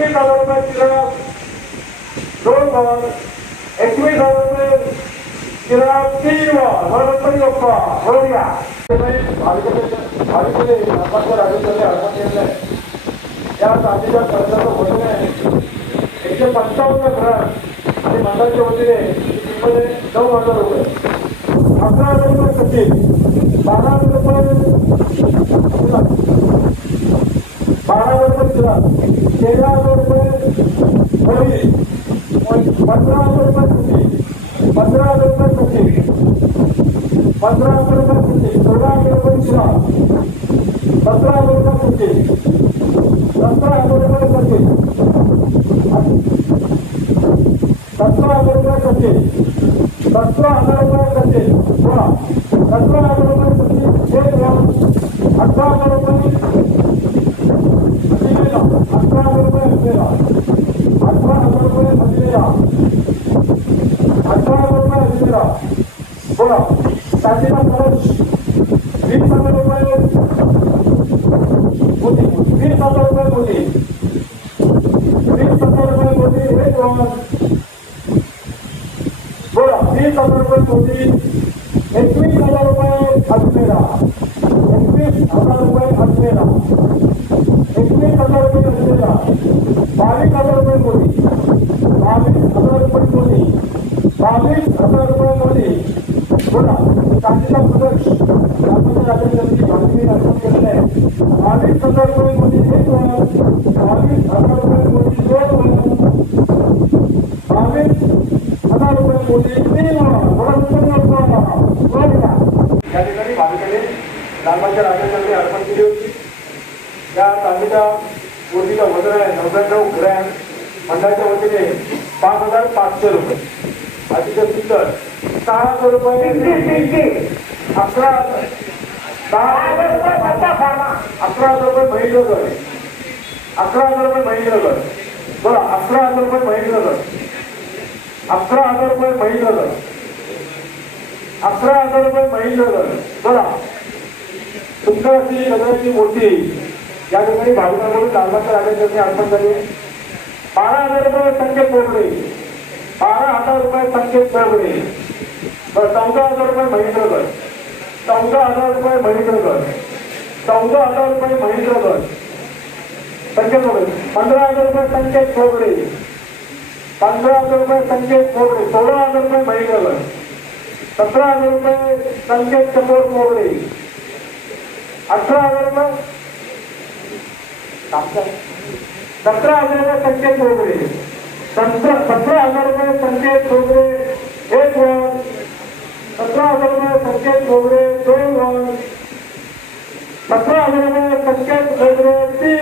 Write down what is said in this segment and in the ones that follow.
21,000 रुपये चिराग 2 बॉल, 21,000 रुपये चिराग 3 बॉल. गणपती बाप्पा मोरया. या चांदीच्या कर्जाचं वजन आहे 155 ग्रॅम आणि मंडळाच्या वतीने किंमत 9,000 रुपये. 11,000 रुपये सचिन, 12,000 रुपये 12,000 रुपये चिराग, 13,000 रुपये मोहित, 15,000 रुपये सचिन, 15,000 रुपये सचिन, 15,000 रुपये सचिन, 16,000 रुपये चिराग, 17,000 रुपये सचिन, 17,000 रुपये सचिन, 17,000 रुपये सचिन, 17,000 रुपये सचिन, 17,000 रुपये सचिन, 18,000 रुपये 18,000 रुपये 18,000 रुपये 18,000 रुपये बोला. चांदीचा कलश 20,000 रुपये मोदी, 20,000 रुपये मोदी, 20,000 रुपये मोदी. एक बोला 20,000 रुपये मोदी. 21,000 रुपये अजमेरा, 21,000 रुपये अजमेरा, 21,000 रुपये अजमेरा. 22,000 रुपये मोदी, 22,000 रुपये मोदी, 22,000 रुपये मोदी. बोला चांदीचा कलश राज्याची भाजपी अर्पण केलेला आहे. 22,000 रुपये मोदी. एक 22,000 रुपये मोदी. 22,000 रुपये मोदी. 3 या ठिकाणी भाविकांनी लालबागच्या राजांनी अर्पण केली होती. या चांदीच्या मूर्तीचं वजन आहे 99 ग्रॅम. मंडळाच्या वतीने 5,500 रुपये. अतिशय सुंदर. 6,000 रुपये 11,000 रुपये महेंद्रगड, 11,000 रुपये महेंद्रगड. बोला 11,000 रुपये महेंद्रगड, 11,000 रुपये महेंद्रगड, 11,000 रुपये महेंद्रगड. बोला सुंदर अशी नगराची मूर्ती या ठिकाणी भाविकांकडून लालबागच्या राजांनी अर्पण झाली. 12,000 रुपये संकेत बोबडे, 12,000 रुपये संकेत बोबडे. 14,000 रुपये महेंद्रगड, 14,000 रुपये महेंद्रगड, 14,000 रुपये महेंद्रगड. संकेत बोबडे. 15,000 रुपये संकेत बोबडे, 15,000 रुपये संकेत बोबडे. 16,000 रुपये महेंद्रगड, 17,000 रुपये संकेत चकोर बोबडे. 18,000 रुपये 17,000 रुपये संकेत बोबडे, 17,000 रुपये संकेत बोबडे. एक 17,000 रुपये संकेत बोबडे. 2 17,000 रुपये संकेत बोबडे. 3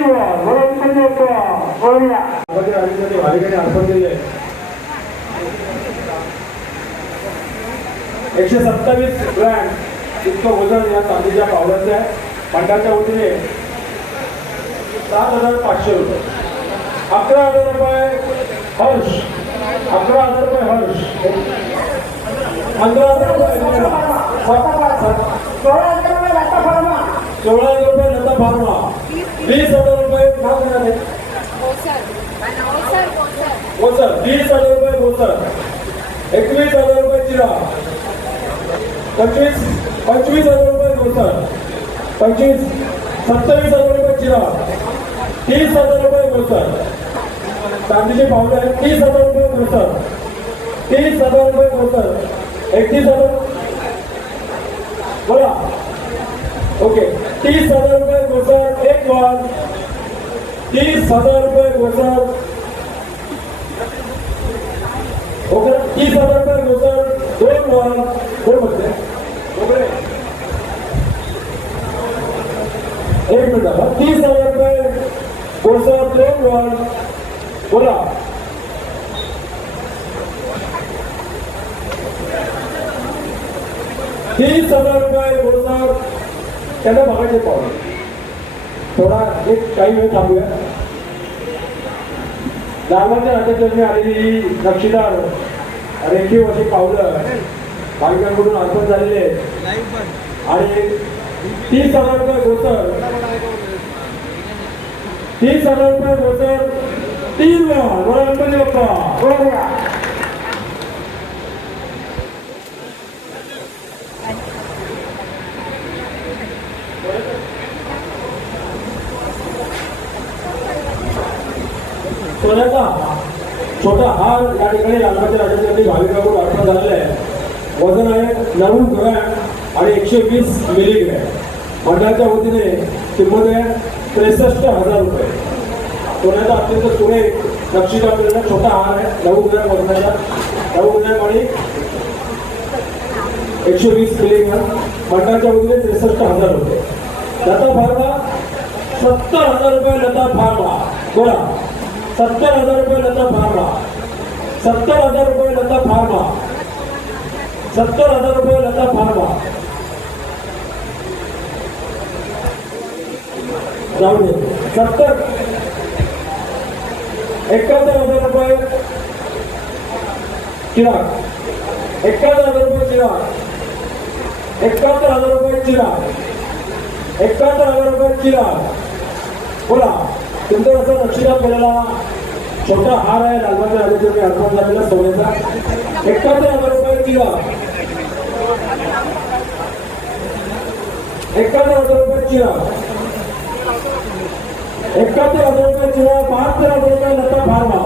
भाविकांनी अर्पण केले. 127 ग्रॅम इतकं वजन या चांदीच्या पावलाचं आहे. मंडळाच्या वतीने 7,500 रुपये. 11,000 रुपये हर्ष, 11,000 रुपये हर्ष, 15,000 रुपये 16,000 रुपये लता फार्मा, 20,000 रुपये बोसर, 20,000 रुपये बोसर, 21,000 रुपये चिराग, 25,000 रुपये बोसर, 27,000 रुपये चिराग, 30,000 रुपये बोसर. चांदीचे पावले आहेत. 30,000 रुपये बोसर, 30,000 रुपये बोसर, 31,000 बोला. ओके 30,000 रुपये बोसर. एक बॉल 30,000 रुपये बोसर. ओके 30,000 रुपये बोसर. 2 बॉल 2 मध्ये ओके 1 मिनिट. 30,000 रुपये बोसर. 2 बॉल बोला. 30,000 रुपये बोसर. त्यांना बघायचे पाहून थोडा एक काही वेळ थांबूया. लालबागच्या राजांनी आलेली नक्षीदार रेखीव अशी पावलं भाविकांकडून अर्पण झालेले आणि 30,000 रुपये बोसर. 30,000 रुपये बोसर. बोलूया. सोन्याचा छोटा हार या ठिकाणी लालबागच्या राजांसाठी भाविकांकडून अर्पण झालेला आहे. वजन आहे 9 ग्रॅम आणि 120 मिलीग्रॅम. मंडळाच्या वतीने किंमत आहे 63,000 रुपये. सोन्याचा अत्यंत सुरेख नक्षीकाम छोटा हार आहे 9 ग्रॅम वजनाचा, 9 ग्रॅम आणि 120 मिलीग्रॅम. मंडळाच्या वतीने 63,000 रुपये. लता फार्मा 70,000 रुपये. लता फार्मा बोला 70,000 रुपये. लता फार्मा 70,000 रुपये. लता फार्मा 70,000 रुपये. लता फार्मा जाऊ दे 71,000 रुपये. चिराग 71,000 रुपये. चिराग 71,000 रुपये. चिराग 71,000 रुपये. चिराग बोला सुंदर असा नक्षीकाम केलेला छोटा हार आहे लालबागच्या राजांसाठी अर्पण झालेला सोन्याचा. 71,000 रुपये. चिराग 71,000 रुपये. चिराग 71,000 रुपये. चिराग 72,000 रुपये. लता फार्मा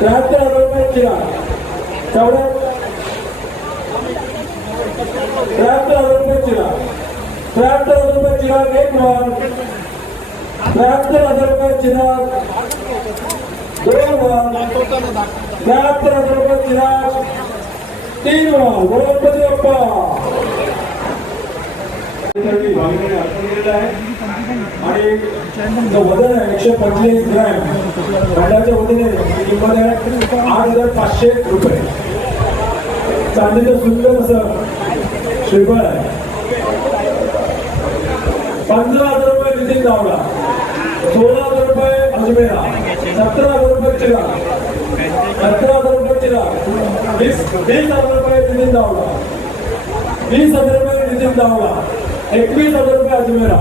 73,000 रुपये. चिराग 73,000 रुपये. चिराग 73,000 रुपये. चिराग 1 वन 73,000 रुपये. चिराग 2 वन 73,000 रुपये. चिराग 3 वन. गणपती बाप्पा भाविकांनी अर्पण केलेलं आहे आणि वजन आहे 125 ग्रॅम. मंडळाच्या वतीने किंमत आहे 8,500 रुपये. चांदीचं सुंदर असं श्रीफळ आहे. 15,000 रुपये नितीन गावडा. 16,000 रुपये अजमेरा. 17,000 रुपये चिराग. 17,000 रुपये चिराग. 20,000 रुपये नितीन गावडा. 20,000 रुपये नितीन गावडा. 21,000 रुपये अजमेरा.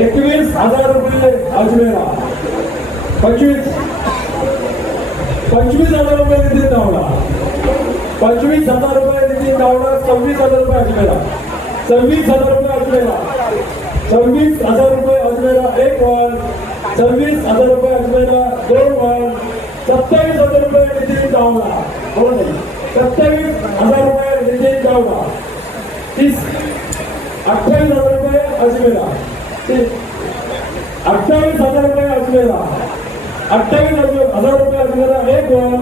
21,000 रुपये अजमेरा. 25,000 रुपये नितीन गावडा. 25,000 रुपये नितीन गावडा. 26,000 रुपये अजमेरा. 26,000 रुपये अजमेरा. 26,000 रुपये अजमेरा 1 वन. 26,000 रुपये अजमेरा 2 वन. 27,000 रुपये नितीन गावडा. 27,000 रुपये नितीन गावडा. 28,000 रुपये अजमेरा. 28,000 रुपये अजमेरा. 28,000 रुपये अजमेरा 1 वन.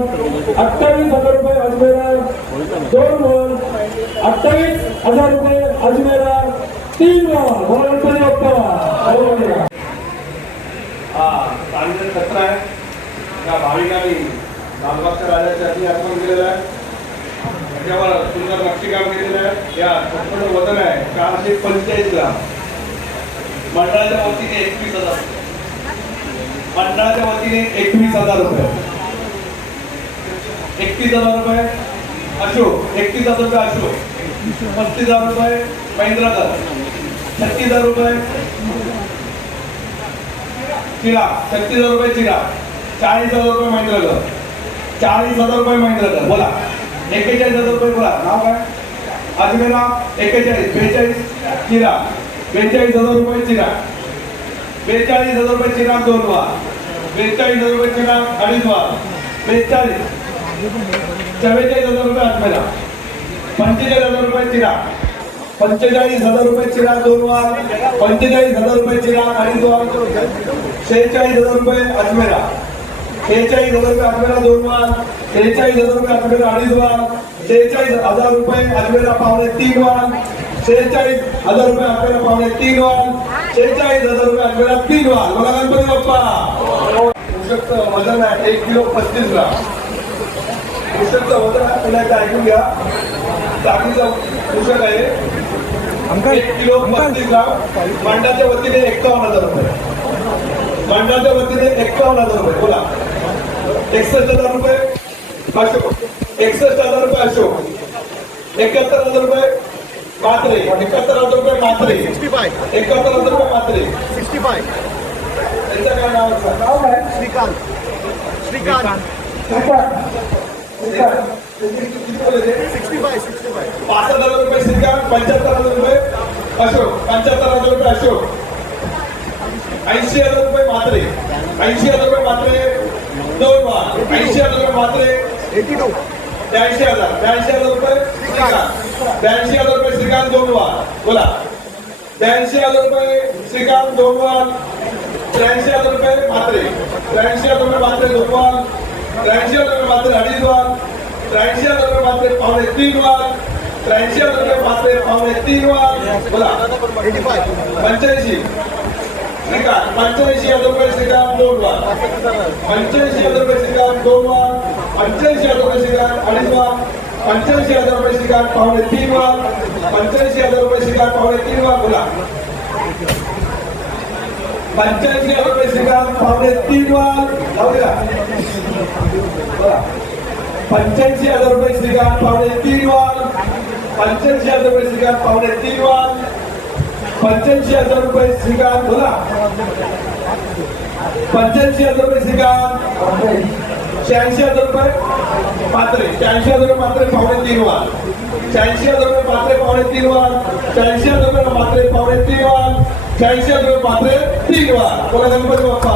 28,000 रुपये अजमेरा 2 वन. 28,000 रुपये अजमेरा 3 वन. गणपती बाप्पा चांगलं सत्र आहे. त्या भाविकांनी लालबागच्या राजासाठी अर्पण केलेलं आहे. त्याच्यावर सुंदर नक्षीकाम केलेलं आहे. या संपूर्ण वजन आहे 445 ग्राम. मंडळाच्या वतीने 21,000. मंडळाच्या वतीने 21,000 रुपये. 31,000 रुपये अशोक. 31,000 रुपये अशोक. 35,000 रुपये महेंद्रकर. 36,000 रुपये चिराग. 36,000 रुपये चिराग. 40,000 रुपये महेंद्रकर. 40,000 रुपये महेंद्रकर बोला. 41,000 रुपये बोला. नाव काय अजमेरा. 41 42 चिराग. 42,000 रुपये चिराग. 42,000 रुपये चिराग 2 वार. 42,000 रुपये चिराग 2.5 वार. 44,000 रुपये अजमेरा. 45,000 रुपये चिराग. 45,000 रुपये चिराग 2 वार. 45,000 रुपये चिराग 2.5 वार. 46,000 रुपये अजमेरा. 46,000 रुपये अजमेरा 2 वार. 46,000 रुपये अजमेरा 2.5 वार. 46,000 रुपये अजमेरा पावणे 3 वार. 46,000 रुपये अजमेरा पावणे 3 वार. 46,000 रुपये अजमेरा 3 वार. बघा गणपती बाप्पा. पुस्तकचं वजन आहे 1 किलो 35 ग्राम. पुस्तकचं वजन आहे पुन्हा एकदा ऐकून घ्या. चाकरीचं पुस्तक आहे 1 किलो 35 ग्राम. मंडळाच्या वतीने 51,000 रुपये. मंडळाच्या वतीने 51,000 रुपये बोला. 61,000 रुपये अशोक. 61,000 रुपये अशोक. 71,000 रुपये मात्रे. 71,000 रुपये मात्रे. 71,000 रुपये मात्रे. 65 त्यांचं काय नाव आहे? नाव काय? श्रीकांत. श्रीकांत 65,000 रुपये श्रीकांत, 75,000 रुपये अशोक, 75,000 रुपये अशोक, 80,000 रुपये मात्रे, 80,000 रुपये मात्रे 2 वार, 80,000 रुपये मात्रे 82,000 रुपये श्रीकांत, 82,000 रुपये श्रीकांत 2 वार. बोला 82,000 रुपये श्रीकांत 2 वार, 83,000 रुपये मात्रे, 83,000 रुपये मात्रे 2 वार, 83,000 रुपये मात्रे 2.5 वार, 83,000 रुपये मात्रे 2.5 वार, 83,000 रुपये मात्रे 2.5 वार. बोला 85 श्रीकांत, 85,000 रुपये श्रीकांत 2 वार, 85,000 रुपये श्रीकांत 2 वार, 85,000 रुपये श्रीकांत 2.5 वार, 85,000 रुपये श्रीकांत 2.5 वार, 85,000 रुपये श्रीकांत 2.5 वार. बोला 85,000 रुपये श्रीकांत 2.5 वार. बोला 85,000 रुपये श्रीकांत 2.5 वार, 85,000 रुपये श्रीकांत 2.5 वार, 85,000 रुपये श्रीकांत. बोला 85,000 रुपये श्रीकांत, 86,000 रुपये मात्रे, 86,000 रुपये मात्रे 2.5 वार, 86,000 रुपये मात्रे 2.5 वार, 86,000 रुपये मात्रे 2.5 वार, 86,000 रुपये मात्रे 3 वार. बोला गणपती बाप्पा.